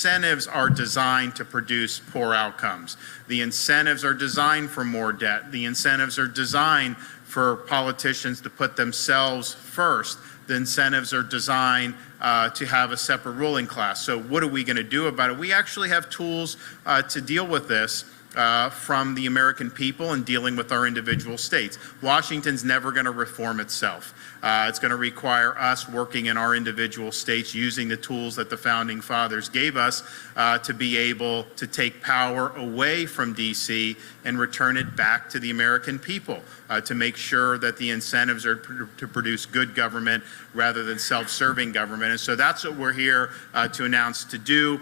incentives are designed to produce poor outcomes. The incentives are designed for more debt. The incentives are designed for politicians to put themselves first. The incentives are designed to have a separate ruling class. So what are we going to do about it? We actually have tools to deal with this from the American people and dealing with our individual states. Washington's never going to reform itself. It's going to require us working in our individual states using the tools that the Founding Fathers gave us to be able to take power away from D.C. and return it back to the American people to make sure that the incentives are to produce good government rather than self-serving government. And so that's what we're here to announce to do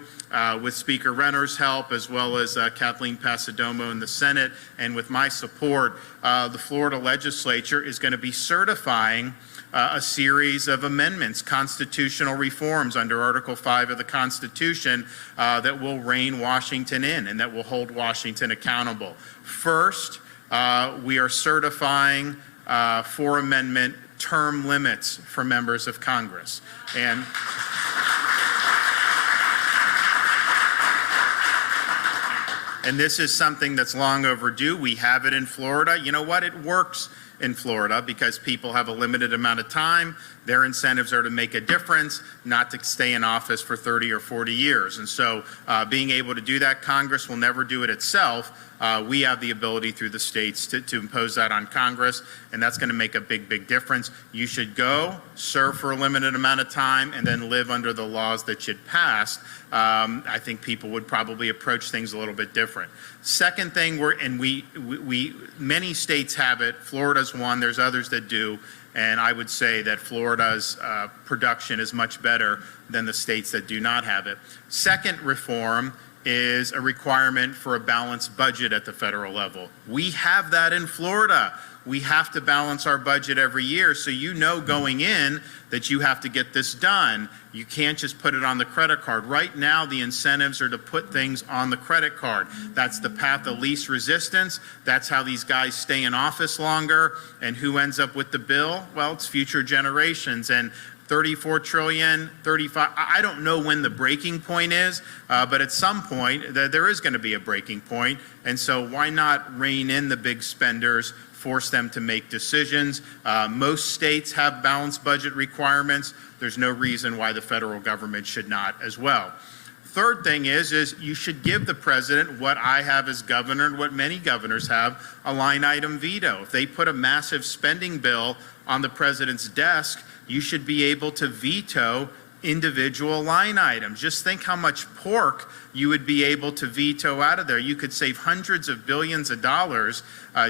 with Speaker Renner's help, as well as Kathleen Passidomo in the Senate, and with my support. The Florida legislature is going to be certifying a series of amendments, constitutional reforms under Article 5 of the Constitution that will rein Washington in and that will hold Washington accountable. First, we are certifying for amendment term limits for members of Congress. And this is something that's long overdue. We have it in Florida. You know what? It works in Florida because people have a limited amount of time. Their incentives are to make a difference, not to stay in office for 30 or 40 years. And so being able to do that, Congress will never do it itself. We have the ability through the states to impose that on Congress, and that's going to make a big, big difference. You should go, serve for a limited amount of time, and then live under the laws that you'd passed. I think people would probably approach things a little bit different. Second thing, many states have it. Florida's one. There's others that do. And I would say that Florida's production is much better than the states that do not have it. Second reform is a requirement for a balanced budget at the federal level. We have that in Florida. We have to balance our budget every year, so you know going in that you have to get this done. You can't just put it on the credit card. Right now, the incentives are to put things on the credit card. That's the path of least resistance. That's how these guys stay in office longer. And who ends up with the bill? Well, it's future generations. And 34 trillion, 35, I don't know when the breaking point is, but at some point there is going to be a breaking point. And so why not rein in the big spenders, force them to make decisions? Most states have balanced budget requirements. There's no reason why the federal government should not as well. Third thing is you should give the president what I have as governor and what many governors have, a line item veto. If they put a massive spending bill on the president's desk, you should be able to veto individual line items. Just think how much pork you would be able to veto out of there. You could save hundreds of billions of dollars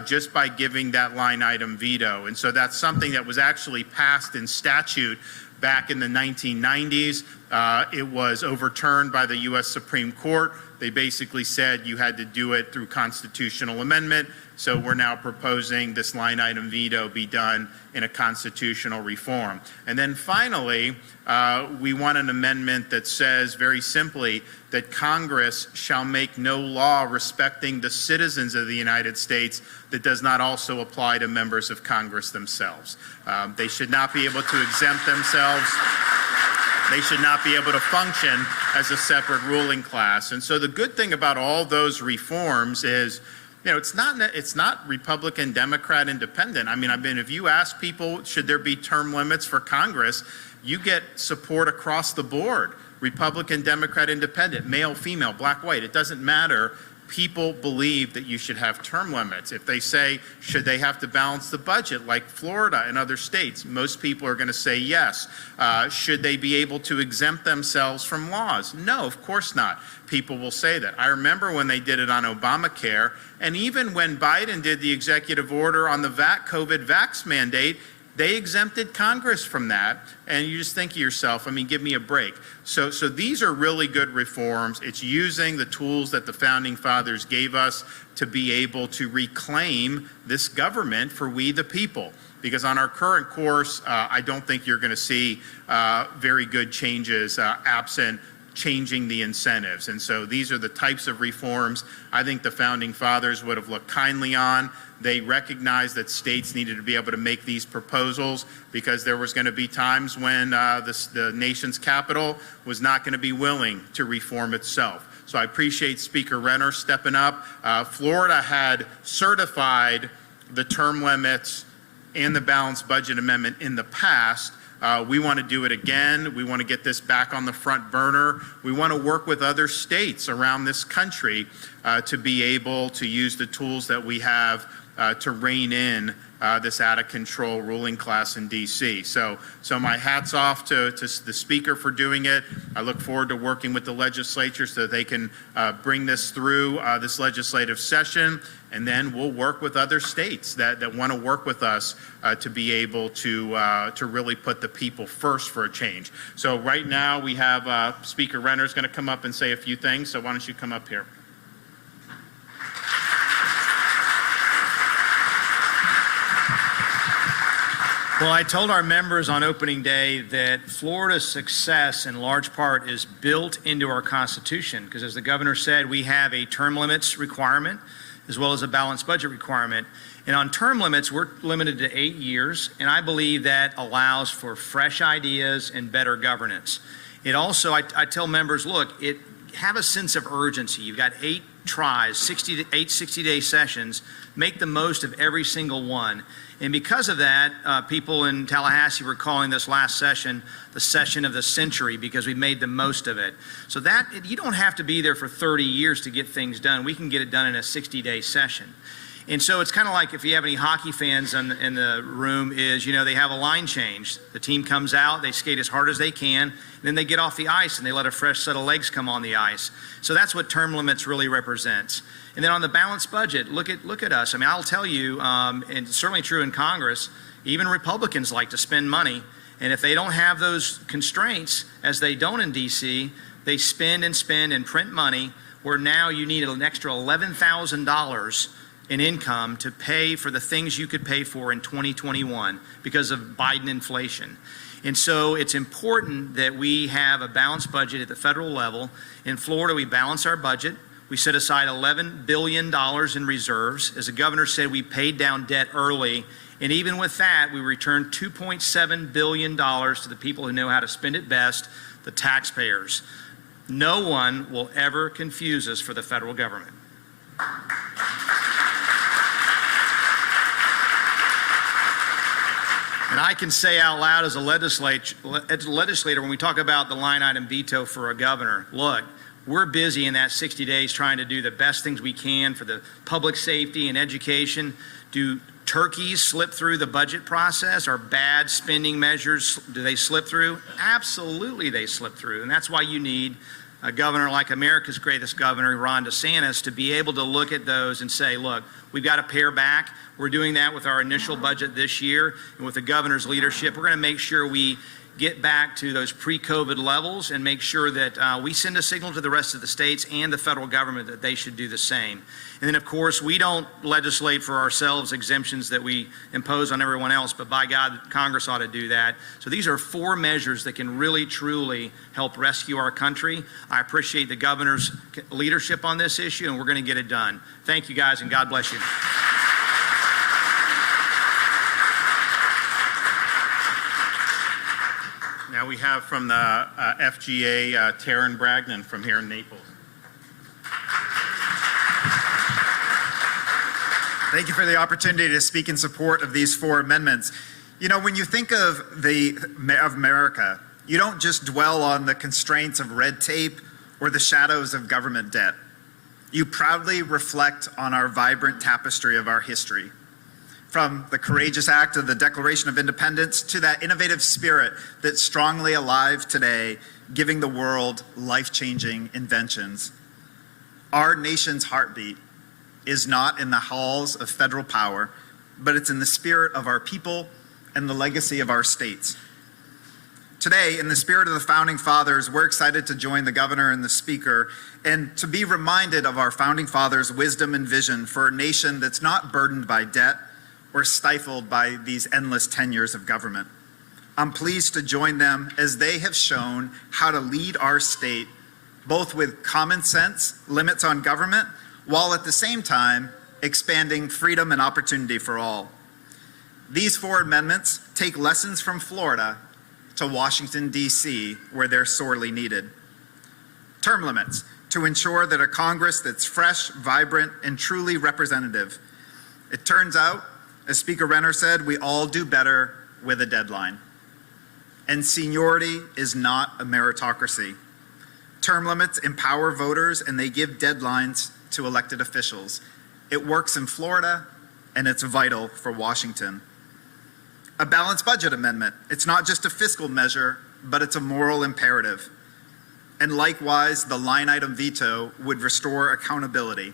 just by giving that line item veto. And so that's something that was actually passed in statute back in the 1990s. It was overturned by the U.S. Supreme Court. They basically said you had to do it through constitutional amendment. So we're now proposing this line item veto be done in a constitutional reform. And then finally, we want an amendment that says very simply that Congress shall make no law respecting the citizens of the United States that does not also apply to members of Congress themselves. They should not be able to exempt themselves. They should not be able to function as a separate ruling class. And so the good thing about all those reforms is, you know, it's not Republican, Democrat, Independent. I mean, if you ask people, should there be term limits for Congress, you get support across the board. Republican, Democrat, Independent, male, female, black, white, it doesn't matter. People believe that you should have term limits. If they say, should they have to balance the budget like Florida and other states, most people are going to say yes. Should they be able to exempt themselves from laws? No, of course not. People will say that. I remember when they did it on Obamacare, and even when Biden did the executive order on the COVID vax mandate, they exempted Congress from that, and you just think to yourself, I mean, give me a break. So these are really good reforms. It's using the tools that the Founding Fathers gave us to be able to reclaim this government for we the people. Because on our current course, I don't think you're going to see very good changes absent changing the incentives. And so these are the types of reforms I think the Founding Fathers would have looked kindly on. They recognized that states needed to be able to make these proposals because there was going to be times when the nation's capital was not going to be willing to reform itself. So I appreciate Speaker Renner stepping up. Florida had certified the term limits and the balanced budget amendment in the past. We want to do it again. We want to get this back on the front burner. We want to work with other states around this country to be able to use the tools that we have to rein in this out-of-control ruling class in D.C. So my hat's off to the Speaker for doing it. I look forward to working with the legislature so that they can bring this through this legislative session, and then we'll work with other states that want to work with us to be able to really put the people first for a change. So right now we have Speaker Renner is going to come up and say a few things, so why don't you come up here. Well, I told our members on opening day that Florida's success in large part is built into our Constitution because, as the governor said, we have a term limits requirement as well as a balanced budget requirement. And on term limits, we're limited to 8 years, and I believe that allows for fresh ideas and better governance. It also, I tell members, look, have a sense of urgency. You've got 8 tries, 60-day sessions. Make the most of every single one. And because of that, people in Tallahassee were calling this last session the session of the century because we made the most of it. So that you don't have to be there for 30 years to get things done. We can get it done in a 60-day session. And so it's kind of like if you have any hockey fans in the room is, you know, they have a line change. The team comes out, they skate as hard as they can, then they get off the ice and they let a fresh set of legs come on the ice. So that's what term limits really represents. And then on the balanced budget, look at us. I mean, I'll tell you, and it's certainly true in Congress, even Republicans like to spend money. And if they don't have those constraints, as they don't in D.C., they spend and print money, where now you need an extra $11,000 in income to pay for the things you could pay for in 2021 because of Biden inflation. And so it's important that we have a balanced budget at the federal level. In Florida, we balance our budget. We set aside $11 billion in reserves. As the governor said, we paid down debt early. And even with that, we returned $2.7 billion to the people who know how to spend it best, the taxpayers. No one will ever confuse us for the federal government. And I can say out loud as a legislator, when we talk about the line item veto for a governor, look, we're busy in that 60 days trying to do the best things we can for the public safety and education. Do turkeys slip through the budget process? Are bad spending measures, do they slip through? Absolutely they slip through. And that's why you need a governor like America's greatest governor, Ron DeSantis, to be able to look at those and say, look, we've got to pare back. We're doing that with our initial budget this year, and with the governor's leadership, we're going to make sure we get back to those pre-COVID levels and make sure that we send a signal to the rest of the states and the federal government that they should do the same. And then, of course, we don't legislate for ourselves exemptions that we impose on everyone else, but by God, Congress ought to do that. So these are 4 measures that can really, truly help rescue our country. I appreciate the governor's leadership on this issue, and we're going to get it done. Thank you, guys, and God bless you. Now we have from the FGA, Taryn Bragdon from here in Naples. Thank you for the opportunity to speak in support of these 4 amendments. You know, when you think of America, you don't just dwell on the constraints of red tape or the shadows of government debt. You proudly reflect on our vibrant tapestry of our history. From the courageous act of the Declaration of Independence to that innovative spirit that's strongly alive today, giving the world life-changing inventions. Our nation's heartbeat is not in the halls of federal power, but it's in the spirit of our people and the legacy of our states. Today, in the spirit of the Founding Fathers, we're excited to join the governor and the speaker and to be reminded of our Founding Fathers' wisdom and vision for a nation that's not burdened by debt or stifled by these endless tenures of government. I'm pleased to join them as they have shown how to lead our state, both with common sense, limits on government, while at the same time expanding freedom and opportunity for all. These 4 amendments take lessons from Florida to Washington, D.C., where they're sorely needed. Term limits, to ensure that a Congress that's fresh, vibrant, and truly representative. It turns out, as Speaker Renner said, we all do better with a deadline. And seniority is not a meritocracy. Term limits empower voters and they give deadlines to elected officials. It works in Florida and it's vital for Washington. A balanced budget amendment. It's not just a fiscal measure, but it's a moral imperative. And likewise, the line item veto would restore accountability.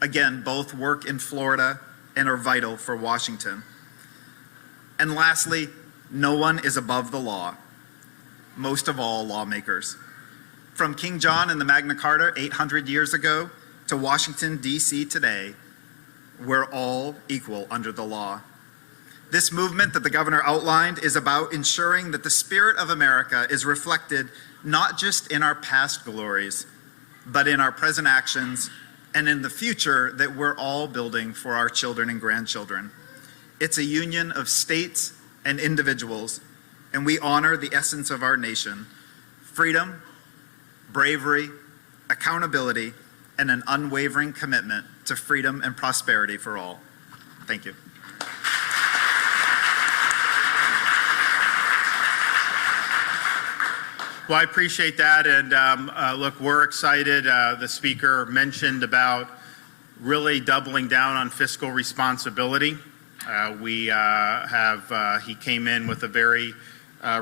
Again, both work in Florida and are vital for Washington. And lastly, no one is above the law, most of all lawmakers. From King John and the Magna Carta 800 years ago to Washington, D.C. today, we're all equal under the law. This movement that the governor outlined is about ensuring that the spirit of America is reflected not just in our past glories, but in our present actions and in the future that we're all building for our children and grandchildren. It's a union of states and individuals, and we honor the essence of our nation: freedom, bravery, accountability, and an unwavering commitment to freedom and prosperity for all. Thank you. Well, I appreciate that, and look, we're excited. The speaker mentioned about really doubling down on fiscal responsibility. He came in with a very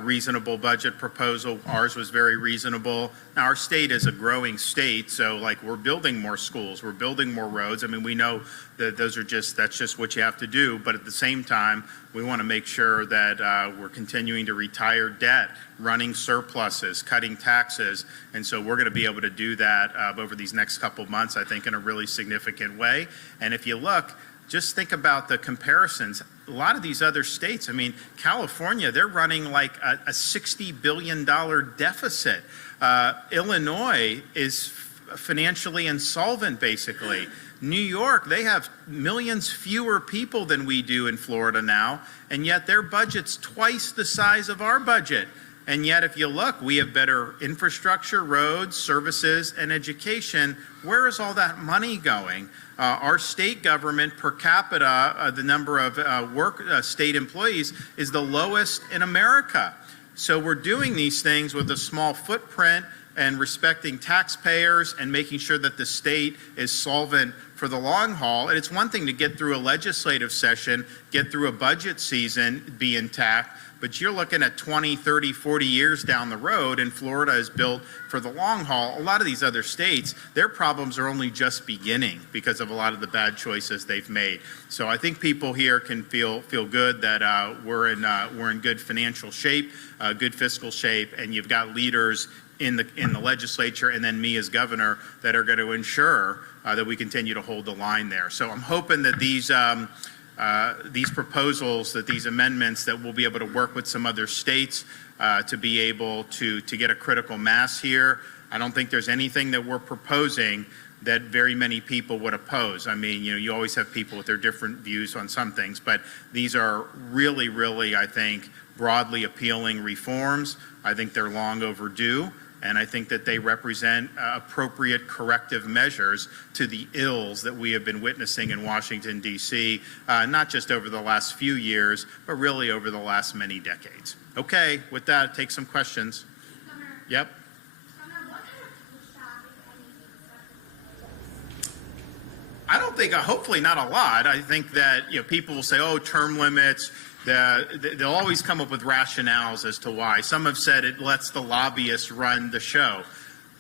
reasonable budget proposal. Ours was very reasonable. Now, our state is a growing state, so like we're building more schools, we're building more roads. I mean, we know that that's just what you have to do, but at the same time, we want to make sure that we're continuing to retire debt, running surpluses, cutting taxes, and so we're going to be able to do that over these next couple months, I think, in a really significant way. And if you look, just think about the comparisons. A lot of these other states, I mean, California, they're running like a $60 billion deficit. Illinois is financially insolvent, basically. New York, they have millions fewer people than we do in Florida now, and yet their budget's twice the size of our budget. And yet, if you look, we have better infrastructure, roads, services, and education. Where is all that money going? Our state government per capita, the number of state employees is the lowest in America. So we're doing these things with a small footprint and respecting taxpayers and making sure that the state is solvent for the long haul. And it's one thing to get through a legislative session, get through a budget season, be intact, but you're looking at 20, 30, 40 years down the road, and Florida is built for the long haul. A lot of these other states, their problems are only just beginning because of a lot of the bad choices they've made. So I think people here can feel good that we're in good financial shape, good fiscal shape, and you've got leaders in the legislature and then me as governor that are going to ensure that we continue to hold the line there. So I'm hoping that these proposals, that these amendments, that we'll be able to work with some other states to be able to get a critical mass here. I don't think there's anything that we're proposing that very many people would oppose. I mean, you always have people with their different views on some things, but these are really, really, I think, broadly appealing reforms. I think they're long overdue. And I think that they represent appropriate corrective measures to the ills that we have been witnessing in Washington, D.C., not just over the last few years, but really over the last many decades. Okay, with that, take some questions. Yep. I don't think, hopefully not a lot. I think that people will say, oh, term limits. They'll always come up with rationales as to why. Some have said it lets the lobbyists run the show.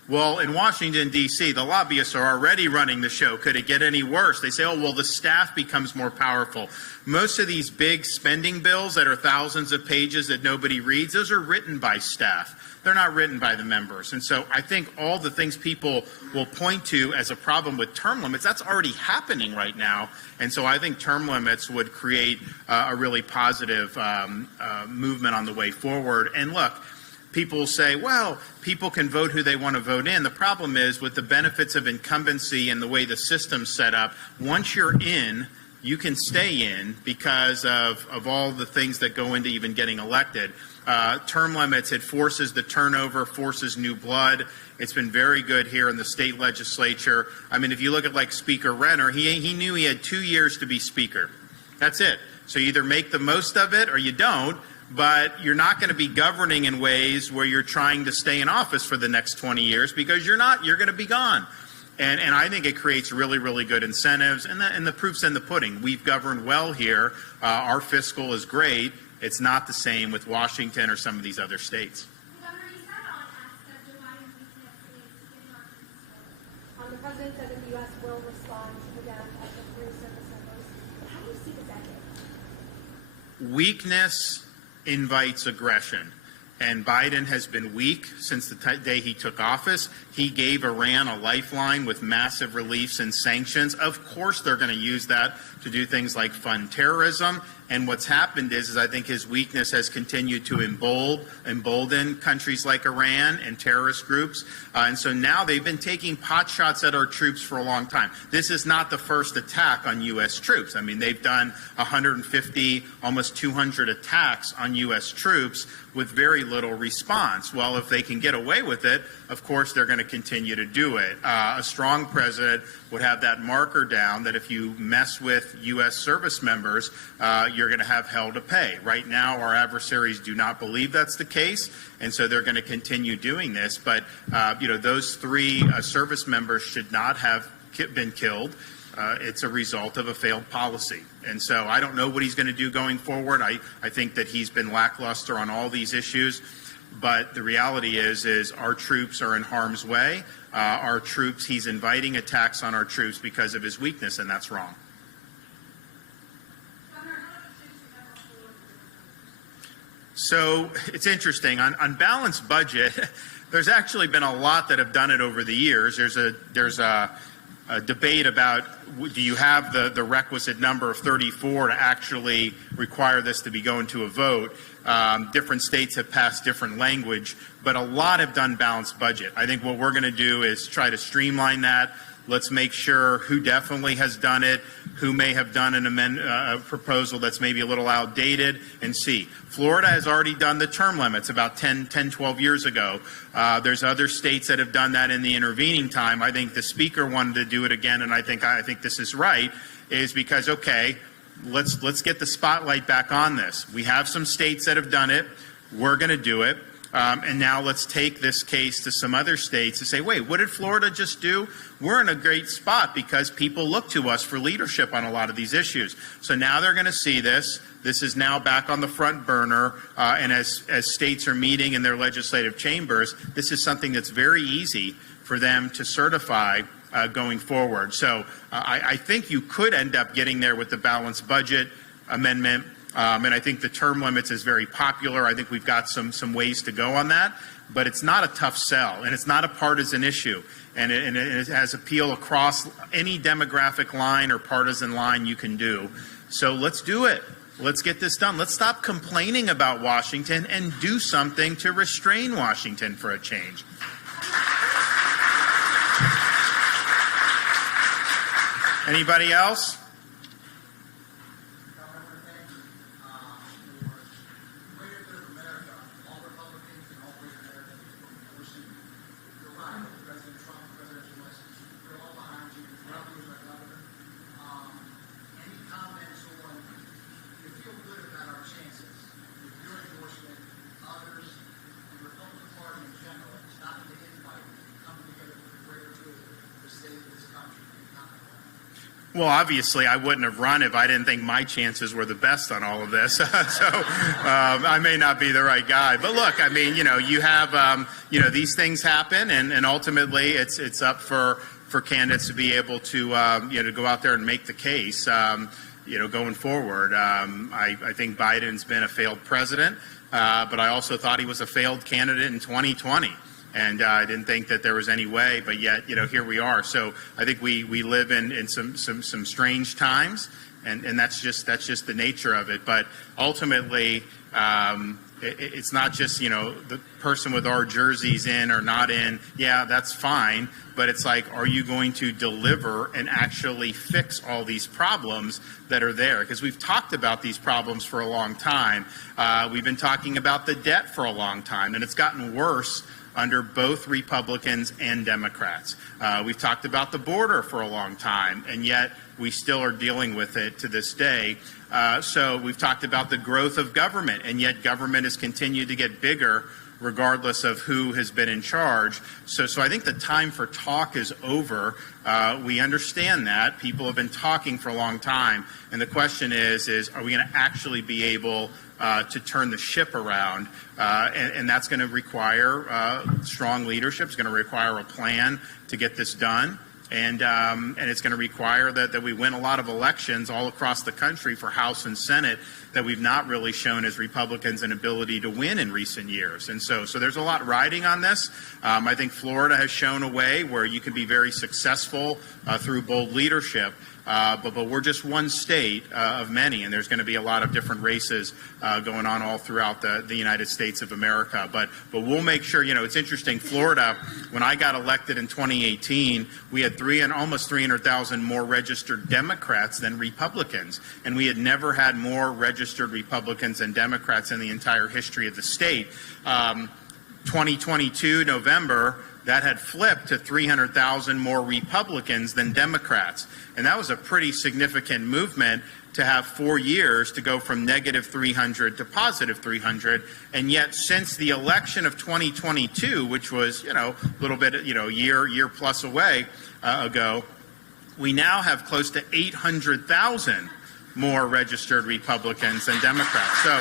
Well, in Washington, D.C., the lobbyists are already running the show. Could it get any worse? They say, oh, well, the staff becomes more powerful. Most of these big spending bills that are thousands of pages that nobody reads, those are written by staff. They're not written by the members. And so I think all the things people will point to as a problem with term limits, that's already happening right now. And so I think term limits would create a really positive movement on the way forward. And look, people will say, well, people can vote who they want to vote in. The problem is with the benefits of incumbency and the way the system's set up, once you're in, you can stay in because of all the things that go into even getting elected. Term limits, it forces the turnover, forces new blood. It's been very good here in the state legislature. I mean, if you look at like Speaker Renner, he knew he had 2 years to be Speaker. That's it. So you either make the most of it or you don't. But you're not going to be governing in ways where you're trying to stay in office for the next 20 years because you're not. You're going to be gone. And I think it creates really, really good incentives. And the proof's in the pudding. We've governed well here. Our fiscal is great. It's not the same with Washington or some of these other states. The president said that the U.S. will respond to the death of the 3 service members. How do you see this ending? Weakness invites aggression. And Biden has been weak since the day he took office. He gave Iran a lifeline with massive reliefs and sanctions. Of course, they're going to use that to do things like fund terrorism. And what's happened is I think his weakness has continued to embolden countries like Iran and terrorist groups. And so now they've been taking pot shots at our troops for a long time. This is not the first attack on U.S. troops. I mean, they've done 150, almost 200 attacks on U.S. troops with very little response. Well, if they can get away with it, of course, they're going to continue to do it. A strong president would have that marker down that if you mess with U.S. service members, you're going to have hell to pay. Right now, our adversaries do not believe that's the case, and so they're going to continue doing this. But, those 3 service members should not have been killed. It's a result of a failed policy. And so I don't know what he's going to do going forward. I think that he's been lackluster on all these issues. But the reality is our troops are in harm's way. Our troops, he's inviting attacks on our troops because of his weakness, and that's wrong. So it's interesting. On balanced budget, there's actually been a lot that have done it over the years. There's a debate about do you have the requisite number of 34 to actually require this to be going to a vote. Different states have passed different language, but a lot have done balanced budget. I think what we're going to do is try to streamline that. Let's make sure who definitely has done it, who may have done a proposal that's maybe a little outdated, and see. Florida has already done the term limits about 10, 12 years ago. There's other states that have done that in the intervening time. I think the Speaker wanted to do it again, and I think this is right, is because, okay, let's get the spotlight back on this. We have some states that have done it. We're going to do it. And now let's take this case to some other states and say, wait, what did Florida just do? We're in a great spot because people look to us for leadership on a lot of these issues. So now they're going to see this. This is now back on the front burner. And as states are meeting in their legislative chambers, this is something that's very easy for them to certify going forward. So I think you could end up getting there with the balanced budget amendment. And I think the term limits is very popular. I think we've got some ways to go on that. But it's not a tough sell, and it's not a partisan issue. And it has appeal across any demographic line or partisan line you can do. So let's do it. Let's get this done. Let's stop complaining about Washington and do something to restrain Washington for a change. Anybody else? Well, obviously, I wouldn't have run if I didn't think my chances were the best on all of this. So I may not be the right guy. But look, I mean, you have, these things happen, and ultimately it's up for candidates to be able to, to go out there and make the case, going forward. I think Biden's been a failed president, but I also thought he was a failed candidate in 2020. And I didn't think that there was any way, but yet, here we are. So I think we live in some strange times, and that's just the nature of it. But ultimately, it's not just, the person with our jerseys in or not in. Yeah, that's fine. But it's like, are you going to deliver and actually fix all these problems that are there? Because we've talked about these problems for a long time. We've been talking about the debt for a long time, and it's gotten worse under both Republicans and Democrats. We've talked about the border for a long time, and yet we still are dealing with it to this day. So we've talked about the growth of government, and yet government has continued to get bigger regardless of who has been in charge. So I think the time for talk is over. We understand that. People have been talking for a long time. And the question is are we going to actually be able to turn the ship around? And that's going to require strong leadership. It's going to require a plan to get this done. And it's going to require that we win a lot of elections all across the country for House and Senate that we've not really shown as Republicans an ability to win in recent years. And so there's a lot riding on this. I think Florida has shown a way where you can be very successful through bold leadership. But we're just one state of many, and there's going to be a lot of different races going on all throughout the United States of America. But we'll make sure, it's interesting, Florida, when I got elected in 2018, we had almost 300,000 more registered Democrats than Republicans, and we had never had more registered Republicans than Democrats in the entire history of the state. 2022, November, that had flipped to 300,000 more Republicans than Democrats. And that was a pretty significant movement to have 4 years to go from negative 300 to positive 300. And yet since the election of 2022, which was, a little bit, year plus away ago, we now have close to 800,000 more registered Republicans than Democrats. So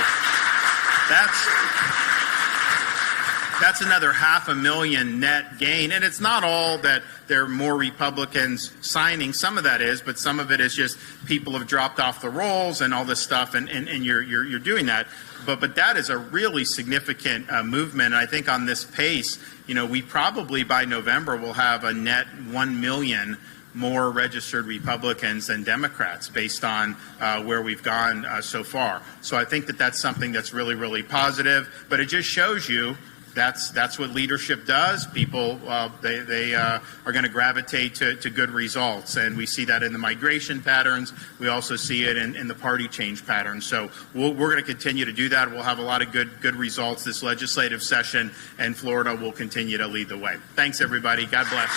that's another 500,000 net gain. And it's not all that there are more Republicans signing. Some of that is, but some of it is just people have dropped off the rolls and all this stuff, and you're doing that. But that is a really significant movement. And I think on this pace, we probably by November will have a net 1 million more registered Republicans than Democrats based on where we've gone so far. So I think that's something that's really, really positive. But it just shows you that's what leadership does. People, they are going to gravitate to good results. And we see that in the migration patterns. We also see it in the party change patterns. So we're going to continue to do that. We'll have a lot of good results this legislative session, and Florida will continue to lead the way. Thanks, everybody. God bless.